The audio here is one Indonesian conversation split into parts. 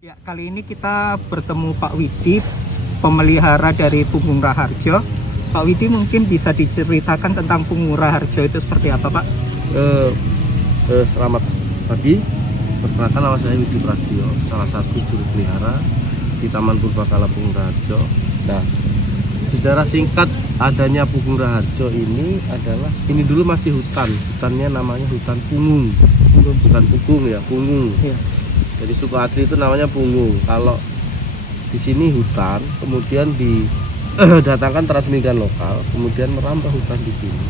Ya, kali ini kita bertemu Pak Widi, pemelihara dari Punggung Raharjo. Pak Widi mungkin bisa diceritakan tentang Punggung Raharjo itu seperti apa, Pak? Selamat pagi. Perkenalkan, nama saya Widi Prasetyo, salah satu juru pelihara di Taman Purbakala Punggung Raharjo. Nah, secara singkat adanya Punggung Raharjo ini adalah, ini dulu masih hutan, hutannya namanya hutan Punggung, bukan Punggung ya, Punggung. Ya. Jadi suku asli itu namanya Punggung. Kalau di sini hutan, kemudian didatangkan transmigran lokal, kemudian merambah hutan di sini.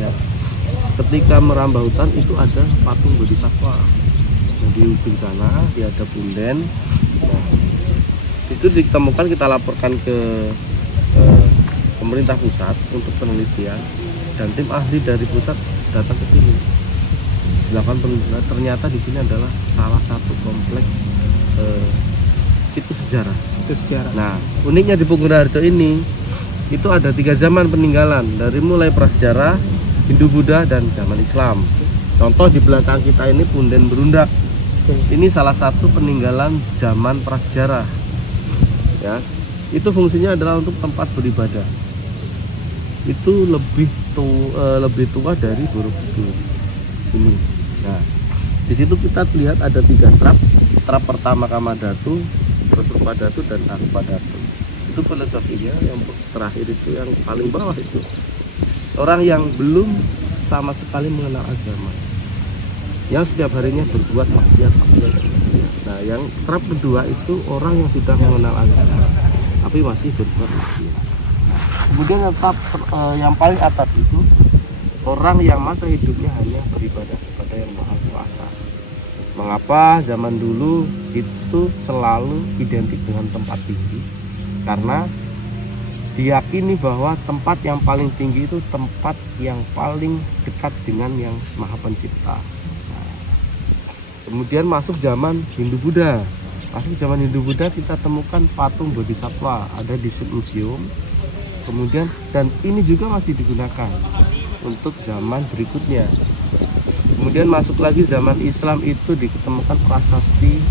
Ya, ketika merambah hutan itu ada patung Bodhisattva. Nah, di ujung sana dia ada punden. Nah, itu ditemukan, kita laporkan ke pemerintah pusat untuk penelitian, dan tim ahli dari pusat datang ke sini. Dilakukan penelitian, ternyata di sini adalah salah satu kompleks situs sejarah. Nah, uniknya di Punggung Raharjo ini itu ada 3 zaman peninggalan, dari mulai prasejarah, Hindu-Buddha, dan zaman Islam. Contoh di belakang kita ini punden berundak. Ini salah satu peninggalan zaman prasejarah. Ya, itu fungsinya adalah untuk tempat beribadah. Itu lebih tua dari Borobudur ini. Nah, di situ kita lihat ada 3 trap. Trap pertama Kamadhatu, terus Rupadhatu, dan Arupadhatu. Itu filosofinya. Yang terakhir itu yang paling bawah itu orang yang belum sama sekali mengenal agama, yang setiap harinya berbuat maksiat. Nah, yang trap kedua itu orang yang sudah mengenal agama tapi masih berbuat maksiat. Kemudian yang paling atas itu orang yang masa hidupnya hanya beribadah kepada yang Maha Kuasa. Mengapa zaman dulu itu selalu identik dengan tempat tinggi? Karena diyakini bahwa tempat yang paling tinggi itu tempat yang paling dekat dengan yang Maha Pencipta. Nah, kemudian masuk zaman Hindu-Buddha. Masuk zaman Hindu-Buddha kita temukan patung Bodhisattva ada di museum. Kemudian, dan ini juga masih digunakan untuk zaman berikutnya. Kemudian masuk lagi zaman Islam, itu ditemukan prasasti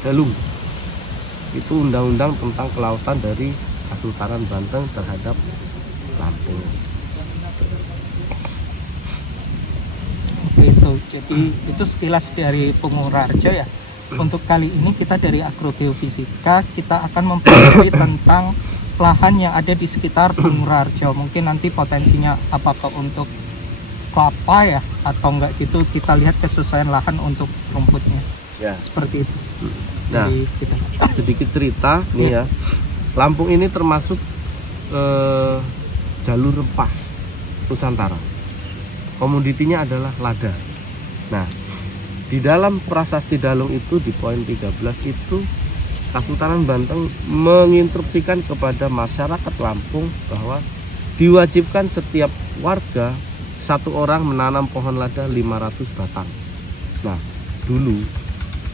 Dalung. Itu undang-undang tentang kelautan dari Kesultanan Banten terhadap Lampung. Oke, itu. Jadi itu sekilas dari Punggung Raharjo ya. Untuk kali ini kita dari Agrogeofisika, kita akan mempelajari tentang lahan yang ada di sekitar Punggung Raharjo. Mungkin nanti potensinya apakah untuk kelapa ya atau enggak, gitu kita lihat kesesuaian lahan untuk rumputnya Ya, seperti itu. nah, Jadi kita sedikit cerita nih ya. Lampung ini termasuk jalur rempah Nusantara. Komoditinya adalah lada. Nah, di dalam prasasti Dalung itu di poin 13 itu Kesultanan Banten menginstruksikan kepada masyarakat Lampung bahwa diwajibkan setiap warga satu orang menanam pohon lada 500 batang. Nah, dulu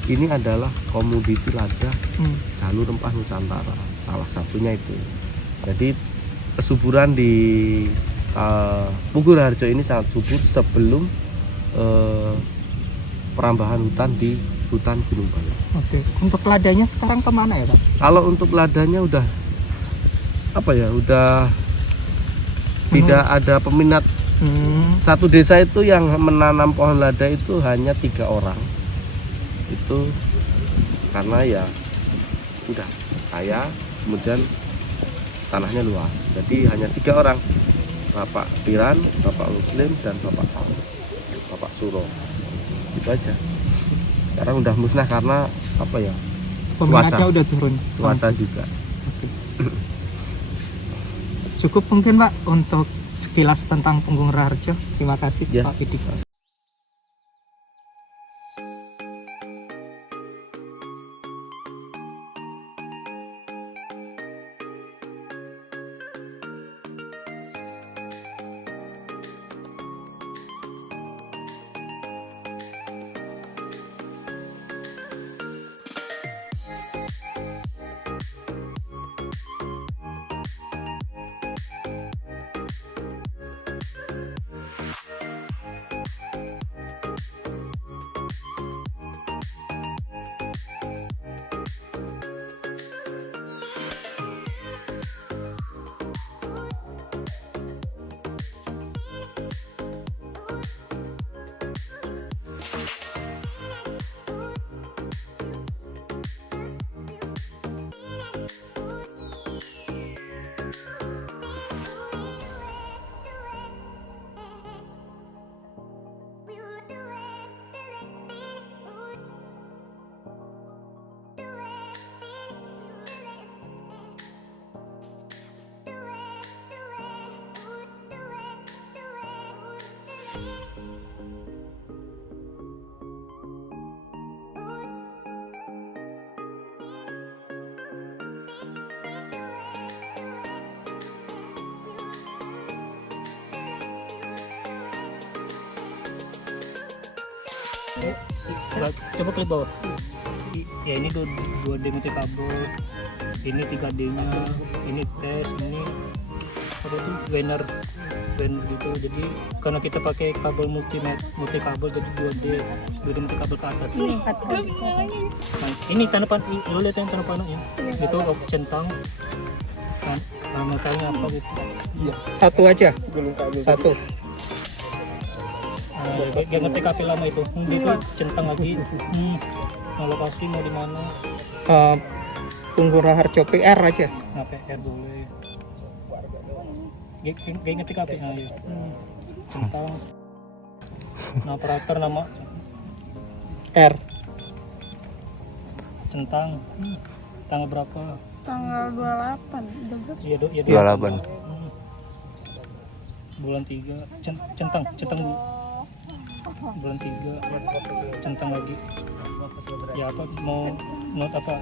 ini adalah komoditi lada jalur rempah Nusantara, salah satunya itu. Jadi kesuburan di Pugur Harjo ini sangat subur sebelum perambahan hutan di hutan Gunung Bayur. Oke, untuk ladanya sekarang kemana ya Pak? Kalau untuk ladanya udah tidak ada peminat. Satu desa itu yang menanam pohon lada itu hanya 3 orang. Itu karena ya udah kaya, kemudian tanahnya luas. Jadi hanya 3 orang, Bapak Piran, Bapak Muslim, dan Bapak Salim, Bapak Suro. Itu aja. Sekarang udah musnah karena Peminatnya udah turun. cuaca juga. Cukup mungkin Pak untuk sekilas tentang Punggung Raharjo. Terima kasih Ya. Pak Pidik. Coba klik bawah. Ya ini 2D multi kabel, ini 3D nya, ini tes, ini apa tuh banner gitu. Jadi karena kita pakai kabel multi kabel jadi 2D multi kabel ke atas. Ini 4D. Nah, ini tanah panah, lo lihat yang tanah panahnya, itu centang. Nah, makanya apa gitu? Satu aja. Satu. Dia ngetik KP lama itu, itu centang lagi. Mau lokasi mau di mana? Punggung Raharjo PR aja. Nah, PR boleh. Dia ngetik KP aja. Centang. Nah, operator nama R. centang. Tanggal berapa? Tanggal 28. Udah berapa? Iya, 28. Bulan 3. Centang dulu. Bulan 3 centang lagi. Ya apa mau note apa?